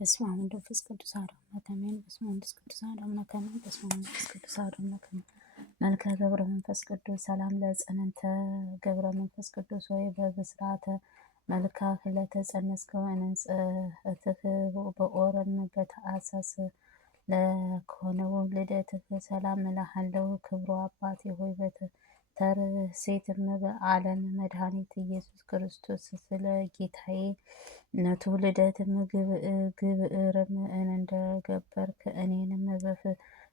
በስመ አብ ወወልድ ወመንፈስ ቅዱስ አሐዱ አምላክ አሜን። በስመ አብ ወመንፈስ ቅዱስ አሐዱ አምላክ አሜን። በስመ አብ ወመንፈስ ቅዱስ አሐዱ አምላክ አሜን። መልከ ገብረ መንፈስ ቅዱስ ሰላም ለጽንዕተ ገብረ መንፈስ ቅዱስ ወይ በብስራተ መልካህ ለተጸነስከው እንጽእትህ በኦረም በተአሳስ ለኮነው ልደትህ ሰላም እልሃለሁ። ክብሩ አባቴ ሆይ ተርሴትም በዓለም መድኃኒት ኢየሱስ ክርስቶስ ስለ ጌታዬ ነቱ ልደትም ግብርም እንደገበርክ እኔንም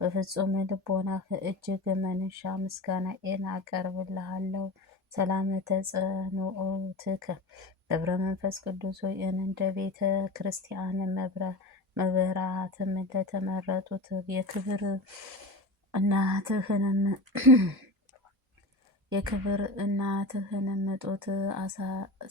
በፍጹም ልቦናህ እጅግ መንሻ ምስጋናዬን አቀርብልሃለሁ። ሰላም ተጸንዖትከ ገብረ መንፈስ ቅዱስ ሆይ እንደ ቤተ ክርስቲያን መብራትም ለተመረጡት የክብር እናትህንም ጡት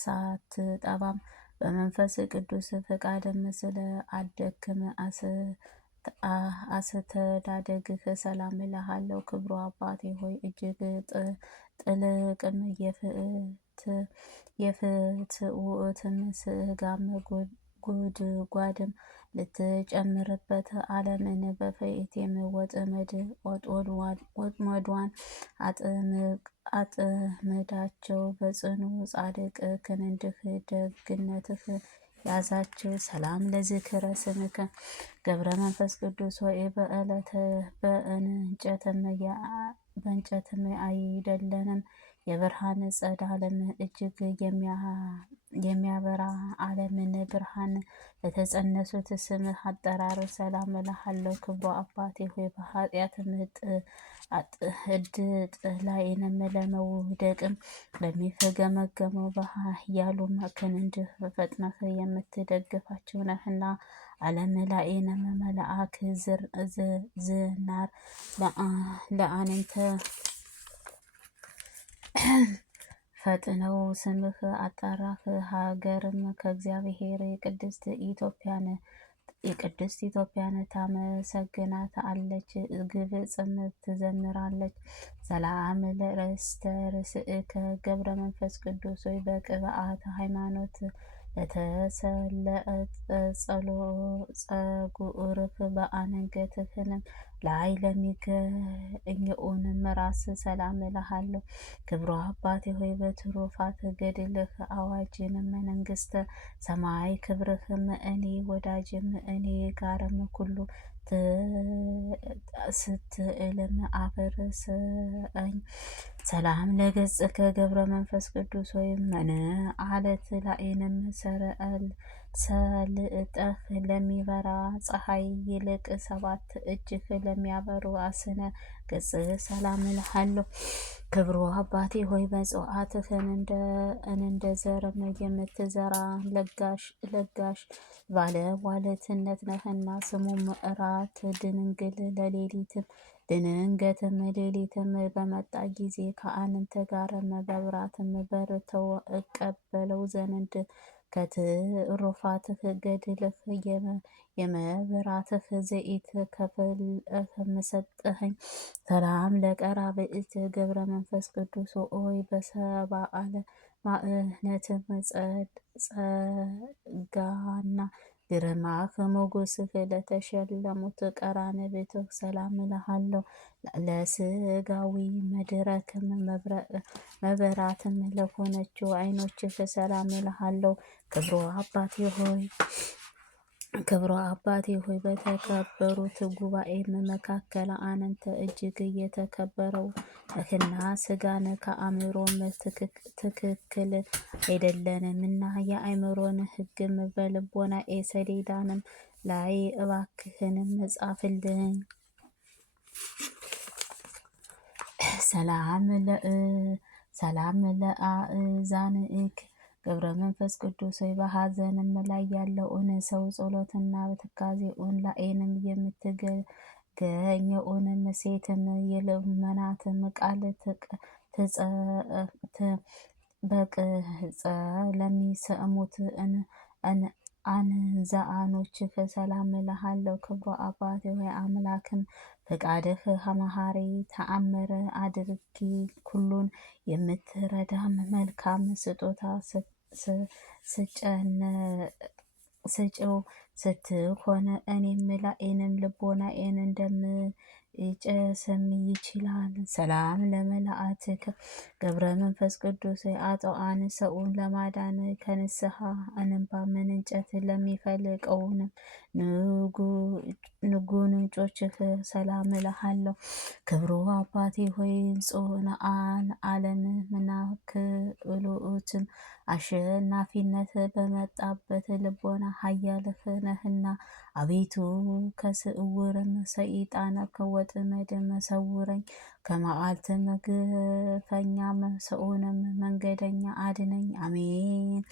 ሳትጠባም በመንፈስ ቅዱስ ፈቃድም ስለ አደግክም አስተዳደግህ ሰላም እልሃለሁ። ክብሩ አባቴ ሆይ እጅግ ጥልቅም የፍትውትም ስጋም ጉድጓድም ልትጨምርበት ዓለምን በፈኢቴም ወጥመዷን አጥምዳቸው በጽኑ ጻድቅ ክንድህ ደግነትህ ያዛቸው። ሰላም ለዝክረ ስምከ ገብረ መንፈስ ቅዱስ ሆይ በእንጨትም አይደለንም የብርሃን ጸዳለም እጅግ የሚያበራ ዓለምን ብርሃን ለተጸነሱት ስምህ አጠራር ሰላም እልሃለሁ። ክብሩ አባቴ ሆይ በኃጢአትም እድጥ ላይንም ለመውደቅም ለሚፈገመገመው በኃያሉም ክንድህ ፈጥነህ የምትደግፋቸው ነህና ዓለም ላይንም መልአክ ዝናር ለአንተ ፈጥነው ስምህ አጠራህ። ሀገርም ከእግዚአብሔር የቅድስት ኢትዮጵያን ታመሰግናት አለች፣ ግብጽም ትዘምራለች። ሰላም ለርእስተ ርእስከ ገብረ መንፈስ ቅዱስ ሆይ በቅብዓት ሃይማኖት ለተሰለጠ ጸጉርህ በአንገትህንም ላይ ለሚገኘውንም ራስ ሰላም እልሃለሁ። ክብሩ አባቴ ሆይ በትሩፋት ገድልህ አዋጅንም መንግስተ ሰማይ ክብርህም እኔ ወዳጅም እኔ ጋርም ኩሉ ስትእልም አፍርሰኝ። ሰላም ለገጽከ ገብረ መንፈስ ቅዱስ ወይም አለት ላይንም ሰልጠህ ለሚበራ ፀሐይ ይልቅ 7 እጅህ ለሚያበሩ አስነ ገጽ ሰላም እልሃለሁ። ክብሩ አባቴ ሆይ በጽዋዕትህን እንደ ዘርም የምትዘራ ለጋሽ ባለ ዋልትነት ነህና ስሙም እራት ድንግል ለሌሊትም ድንገትም ሌሊትም በመጣ ጊዜ ከአንተ ጋርም በብራትም በርተው እቀበለው ዘንድ ከትሩፋትህ ገድልህ የመብራትህ ዘይት ከፍለህም ሰጠኸኝ። ሰላም ለቀራብዕት ገብረ መንፈስ ቅዱስ ሆይ በሰብአ ማዕነትም ጸጋና ግርማህ ሞገስህ ለተሸለሙት ቀራንብትህ ሰላም እልሃለሁ። ለስጋዊ መድረክም መብራትም ለሆነችው ዓይኖችህ ሰላም እልሃለሁ። ክብሩ አባቴ ሆይ በተከበሩት ጉባኤም መካከል አንተ እጅግ የተከበረው ነህና ስጋን ከአእምሮም ትክክል አይደለንምና የአእምሮን ሕግም በልቦናዬ ሰሌዳንም ላይ እባክህንም ጻፍልኝ። ሰላም ለአእዛንክ ገብረ መንፈስ ቅዱስ ሆይ በሐዘንም ላይ ያለውን ሰው ጸሎትና በትካዜውን ላይንም የምትገኘውንም ሴትም የልመናትም ቃል በቅጽ ለሚሰሙት አንዛአኖችህ ሰላም እልሃለሁ። ክብሩ አባቴ ሆይ አምላክም ፈቃድህ መሐሪ ተአምር አድርጊ ኩሉን የምትረዳም መልካም ስጦታ ስጭው ስትኮነ እኔም ላኤንም ልቦናኤን እንደምጨስም ይችላል። ሰላም ለመላእክት ገብረ መንፈስ ቅዱስ አጠዋን ሰውን ለማዳን ከንስሐ እንባ ምንጨት ለሚፈልቀውንም ንጉንጮችህ ሰላም እልሃለሁ። ክብሩ አባቴ ሆይ ጽኑዓን ዓለም ምናክልኦትን አሸናፊነት በመጣበት ልቦና ኃያልህ ነህና አቤቱ ከስውርም ሰይጣን ከወጥመድም ሰውረኝ። ከመዓልት ግፈኛም ሰውንም መንገደኛ አድነኝ። አሜን።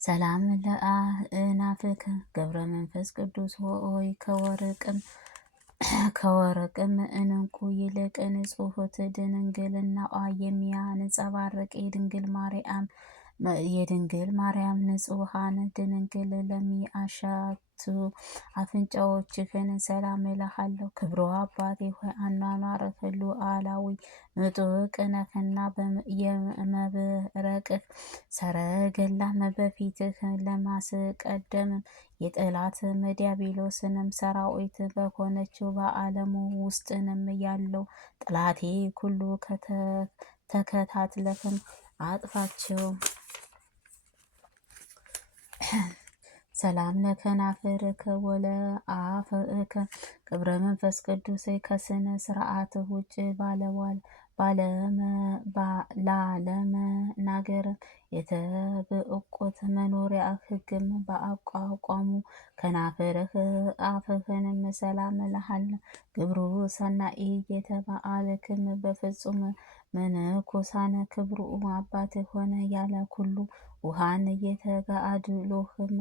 ሰላም ለአእናፍከ ገብረ መንፈስ ቅዱስ ሆይ ከወርቅም እንቁ ይልቅ ንጽሕት ድንግልናዋ የሚያንጸባርቅ የድንግል ማርያም ንጹሐን ድንግል ለሚያሻቱ አፍንጫዎችህን ሰላም እልሃለሁ። ክብሩ አባቴ ሆይ አኗኗርህ ሉዓላዊ ምጡቅ ነህና የመብረቅህ ሰረገላም በፊትህ ለማስቀደም የጠላት ዲያብሎስንም ሰራዊት በሆነችው በዓለሙ ውስጥንም ያለው ጠላቴ ሁሉ ተከታትለህም አጥፋቸው። ሰላም ለከናፍርከ ወለአፍከ ገብረ መንፈስ ቅዱስ ከስነ ስርዓት ውጭ ላለመናገር የተብእቆት መኖሪያ ሕግም በአቋቋሙ ከናፍርህ አፍህንም ሰላም እልሃለሁ። ግብሩ ሰናኢ የተባአልክም በፍጹም መነኮሳን ክብሩ አባት ሆነ ያለ ኩሉ ውሃን የተጋድሎህም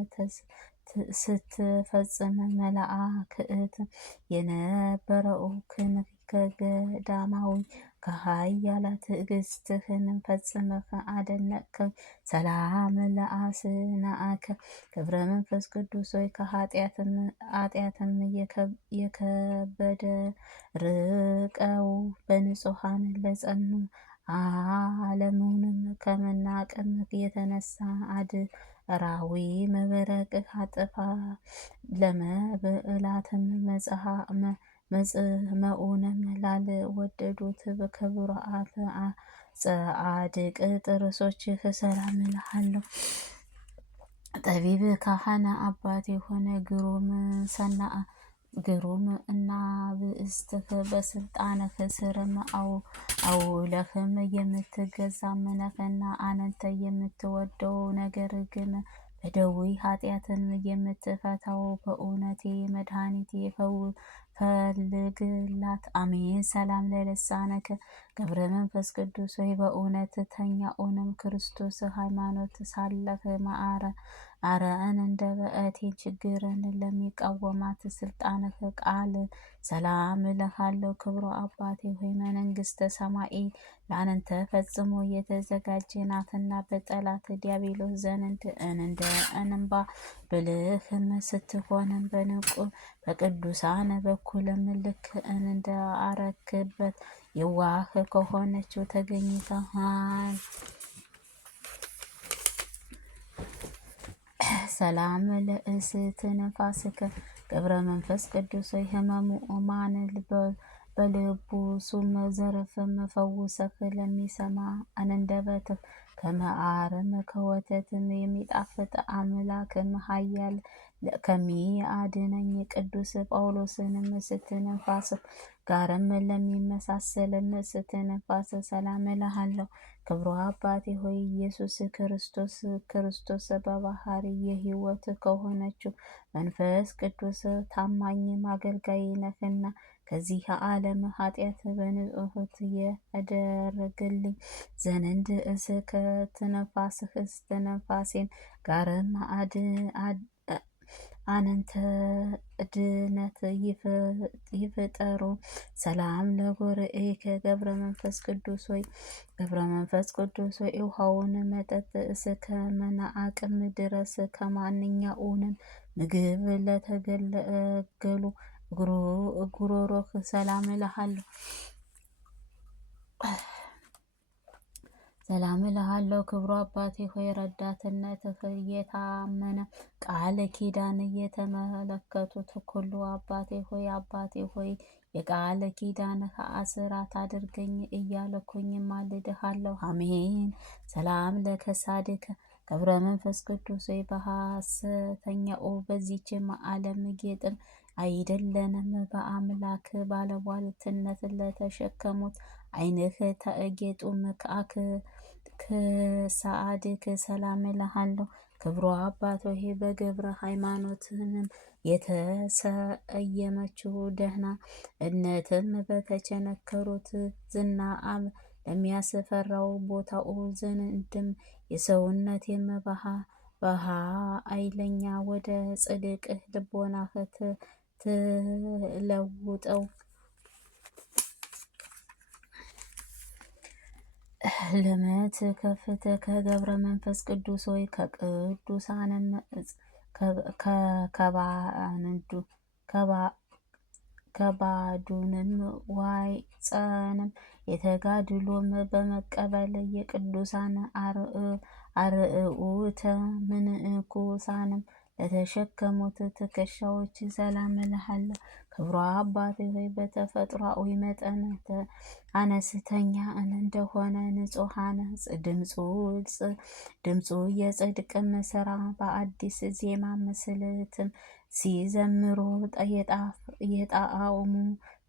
ስትፈጽም መላእክት የነበረው ከገዳማዊ ከኃያላ ትዕግስትህን ፈጽመህ አደነቅከኝ። ሰላም ለአስናአከ ገብረ መንፈስ ቅዱስ ሆይ ከኃጢአትም የከበደ ርቀው በንጹሐን ለጸኑ ዓለሙንም ከመናቅም የተነሳ አድራዊ መብረቅህ አጥፋ። ለመብላትም መጽመኡንም ላልወደዱት በክቡራት ጻድቅ ጥርሶችህ ሰላም እልሃለሁ። ጠቢብ ካህነ አባት የሆነ ግሩም እና ብእስትህ በስልጣንህ ስርም አውለህም የምትገዛም ነህና አንተ የምትወደው ነገር ግን በደዌ ኃጢአትን የምትፈታው በእውነቴ መድኃኒቴ ፈልግላት። አሜን። ሰላም ለልሳነከ ገብረ መንፈስ ቅዱስ ሆይ በእውነት ተኛኡንም ክርስቶስ ሃይማኖት ሳለህ አረእን እንደ በእቴን ችግርን ለሚቃወማት ስልጣንህ ቃል ሰላም እልሃለሁ። ክብሮ አባቴ ሆይ መንግሥተ ሰማይ ለአንተ ፈጽሞ የተዘጋጀ ናትና በጠላት ዲያብሎስ ዘንድ እንደ እንባ ብልህም ስትሆንም በቅዱሳን በኩልም ልክ እንደ አረክበት የዋህ ከሆነችው ተገኝተሃል። ሰላም ለእስትንፋስከ ገብረ መንፈስ ቅዱስ ሆይ ሕሙማን በልቡሱም ዘርፍም ፈውሰህ ለሚሰማ አንደበትህ ከመዓርም ከወተትም የሚጣፍጥ አምላክም ኃያል ከሚያድነኝ ቅዱስ ጳውሎስንም ስትንፋስ ጋርም ለሚመሳሰልም ስትንፋስ ሰላም እልሃለሁ። ክብሩ አባቴ ሆይ ኢየሱስ ክርስቶስ በባህሪ የሕይወት ከሆነችው መንፈስ ቅዱስ ታማኝም አገልጋይ ነህና ከዚህ ዓለም ኃጢአት በንጹሕት ያደርግልኝ ዘንድ እስከ ትንፋስህ እስትንፋሴን ጋርም አነንተ ድነት ይፍጠሩ። ሰላም ለጉርኤከ ገብረ መንፈስ ቅዱስ ሆይ ውሃውን መጠጥ እስከ መናአቅም ድረስ ከማንኛውንም ምግብ ለተገለገሉ ጉሮሮህ ሰላም እልሃለሁ። ሰላም እልሃለሁ ክብሩ አባቴ ሆይ ረዳትነትህ እየታመነ ቃል ኪዳን እየተመለከቱት ሁሉ አባቴ ሆይ የቃል ኪዳንህ አስራት አድርገኝ እያልኩኝ ማልድሃለሁ። አሜን። ሰላም ለከሳድከ ገብረ መንፈስ ቅዱስ በሐሰተኛው በዚችም ዓለም ጌጥን አይደለንም በአምላክ ባለሟልትነት ለተሸከሙት ዓይንህ ተጌጡም ከሰዓድክ ሰላም እልሃለሁ። ክብሩ አባት ሆይ በገብረ ሃይማኖትንም የተሰየመችው ደህና እነትም በተቸነከሩት ዝና ለሚያስፈራው ቦታው ዘንድም የሰውነት የመባህ አይለኛ ወደ ጽድቅህ ልቦናህ ትለውጠው ልመት ከፍተ ከገብረ መንፈስ ቅዱስ ሆይ ከቅዱሳንም ከባዱንም ዋይ ጸንም የተጋድሎም በመቀበል የቅዱሳን አርዕኡተ ምንኩሳንም ለተሸከሙት ትከሻዎች ሰላም እልሃለሁ። ክብሯ አባቴ ሆይ በተፈጥሯዊ መጠን አነስተኛ እንደሆነ ንጹሐን ድምፁ የጽድቅም ስራ በአዲስ ዜማ ምስልትም ሲዘምሩ የጣዕሙ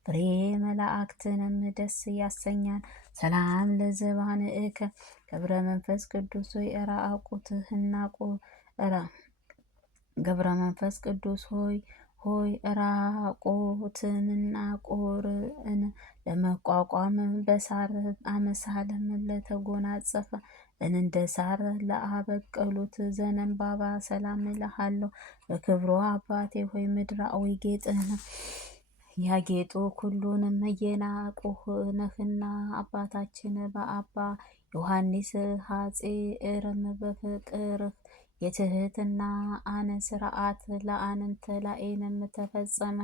ፍሬ መላእክትንም ደስ ያሰኛል። ሰላም ለዘባንእከ ገብረ መንፈስ ቅዱስ ራቁትህና ገብረ መንፈስ ቅዱስ ሆይ ራቁትንና ቁርን ለመቋቋም በሳር አመሳለም ለተጎናጸፈ እንደ ሳር ለአበቀሉት ዘንባባ ሰላም እልሃለሁ። በክብሩ አባቴ ሆይ ምድራዊ ጌጥን ያጌጡ ሁሉንም የናቁህ ነህና አባታችን በአባ ዮሐንስ ሐጺርም በፍቅርህ የትህትና አነ ስርዓት ለአንንተ ላኤንም ተፈጸመ።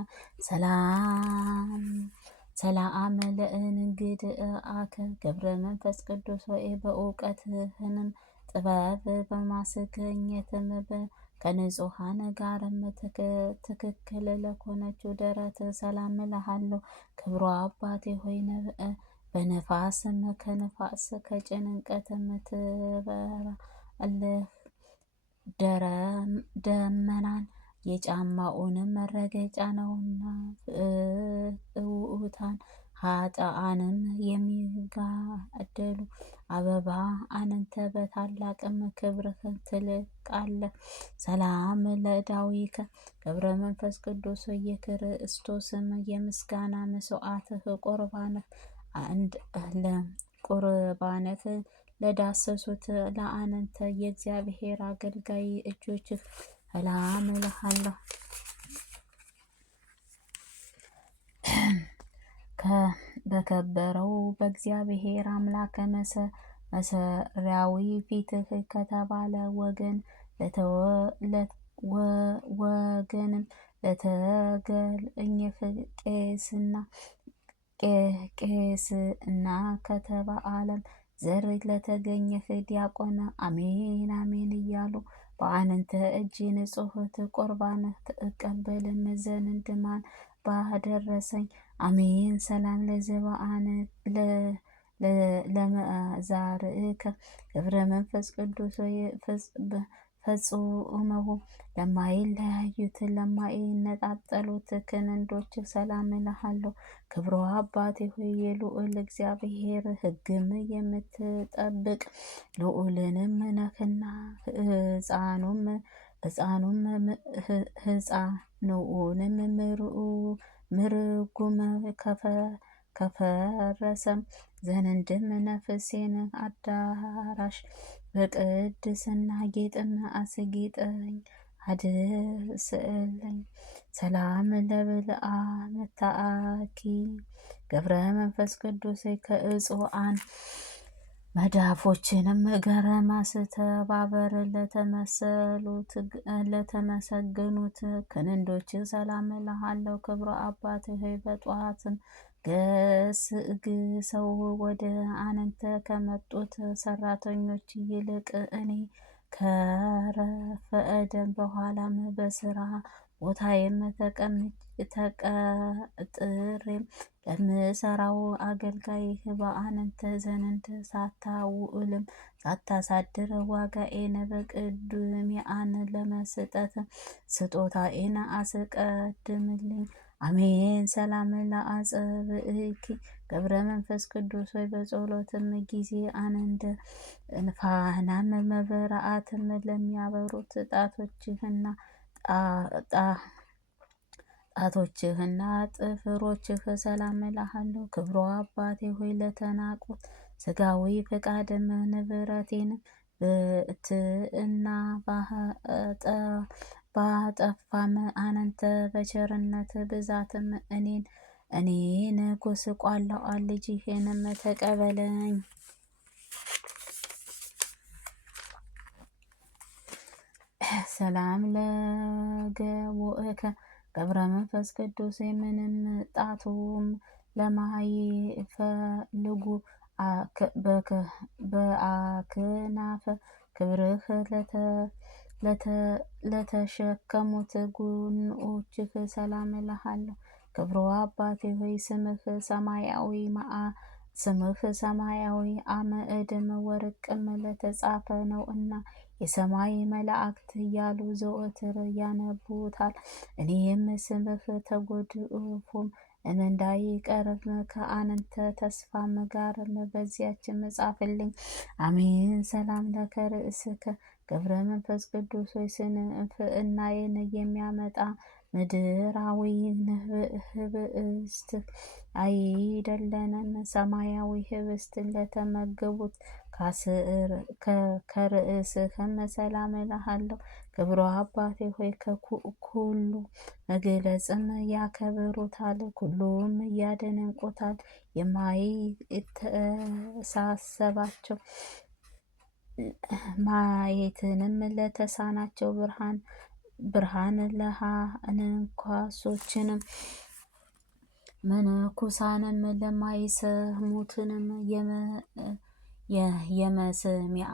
ሰላም ለእንግድአከ ገብረ መንፈስ ቅዱስ ሆይ በእውቀትህንም ጥበብ በማስገኘትም ከንጹሐን ጋርም ትክክል ለኮነችው ደረት ሰላም እልሃለሁ። ክብሩ አባቴ ሆይ በነፋስም ከነፋስ ከጭንቀትም ትበራለህ ደመናን የጫማውንም መረገጫ ነውና ፍዑታን ኃጥአንም የሚጋደሉ አበባ አንተ በታላቅም ክብርህ ትልቃለህ። ሰላም ለዳዊከ ገብረ መንፈስ ቅዱስ የክርስቶስም የምስጋና መስዋዕትህ ቁርባነት ለዳሰሱት ለአንተ የእግዚአብሔር አገልጋይ እጆችህ ሰላም እልሃለሁ። በከበረው በእግዚአብሔር አምላክ መሰሪያዊ ፊትህ ከተባለ ወገንም ለተገለኝህ ቄስና ከተባለም ዘር ለተገኘህ ዲያቆን አሜን አሜን እያሉ በአንተ እጅ ንጹሕት ቁርባንህ ትቀበልም ዘንድ ማን ባደረሰኝ። አሜን። ሰላም ለዘባአን ለመዛርእከ ገብረ መንፈስ ቅዱስ ፈጽመው ለማይለያዩት ለማይነጣጠሉት ክንዶች ሰላም እልሃለሁ። ክብሩ አባቴ ሆይ የልዑል እግዚአብሔር ሕግም የምትጠብቅ ልዑልንም ነህና ሕፃኑንም ምርጉም ከፈረሰም ዘንድም ነፍሴን አዳራሽ በቅድስና ጌጥም አስጌጠኝ አድስልኝ። ሰላም ለብልአ መታአኪ ገብረ መንፈስ ቅዱስ ከእጹአን መዳፎችንም ገረማ ስተባበር ለተመሰገኑት ክንዶች ሰላም እልሃለሁ። ክብረ አባት ሆይ በጠዋትም ገስግሰው ወደ አንተ ከመጡት ሰራተኞች ይልቅ እኔ ከረፈደ በኋላም በስራ ቦታዬም ተቀጥሬም ለምሰራው አገልጋይህ በአንተ ዘንድ ሳታውልም ሳታሳድር ዋጋዬን በቅዱሚያን ለመስጠት ስጦታዬን አስቀድምልኝ። አሜን። ሰላም ለአጸብእኪ ገብረ መንፈስ ቅዱስ ሆይ በጸሎትም ጊዜ አንደ ፋናም መብራትም ለሚያበሩት ጣቶችህና ጥፍሮችህ ሰላም እልሃለሁ። ክብሮ አባቴ ሆይ ለተናቁት ስጋዊ ፈቃድም ንብረቴንም ብእትና ባጠፋም አንተ በቸርነት ብዛትም እኔን ጎስቋላዋል። ልጅህንም ተቀበለኝ። ሰላም ለገቦእከ ገብረ መንፈስ ቅዱስ ምንም ጣቱም ለማይፈልጉ በአክናፈ ክብርህ ለተሸከሙት ጉንጮችህ ሰላም እልሃለሁ። ክብሮ አባቴ ሆይ ስምህ ሰማያዊ አመድም ወርቅም ለተጻፈ ነው እና የሰማይ መላእክት እያሉ ዘወትር ያነቡታል። እኔም ስምህ ተጎድፎም እንዳይቀርም ከአንተ ተስፋም ጋርም በዚያችም ጻፍልኝ። አሜን። ሰላም ለከርእስከ ገብረ መንፈስ ቅዱስ ሆይ ስንፍዕናዬን የሚያመጣ ምድራዊ ህብስት አይደለንም ሰማያዊ ህብስት ለተመገቡት ከርእስህም ሰላም እልሃለሁ። ክብሮ አባቴ ሆይ ከኩሉ መግለጽም ያከብሩታል፣ ሁሉም ያደንቁታል። የማይተሳሰባቸው ማየትንም ለተሳናቸው ብርሃን ለሃንኳሶችንም መነኩሳንም ለማይሰሙትንም የመስሚያ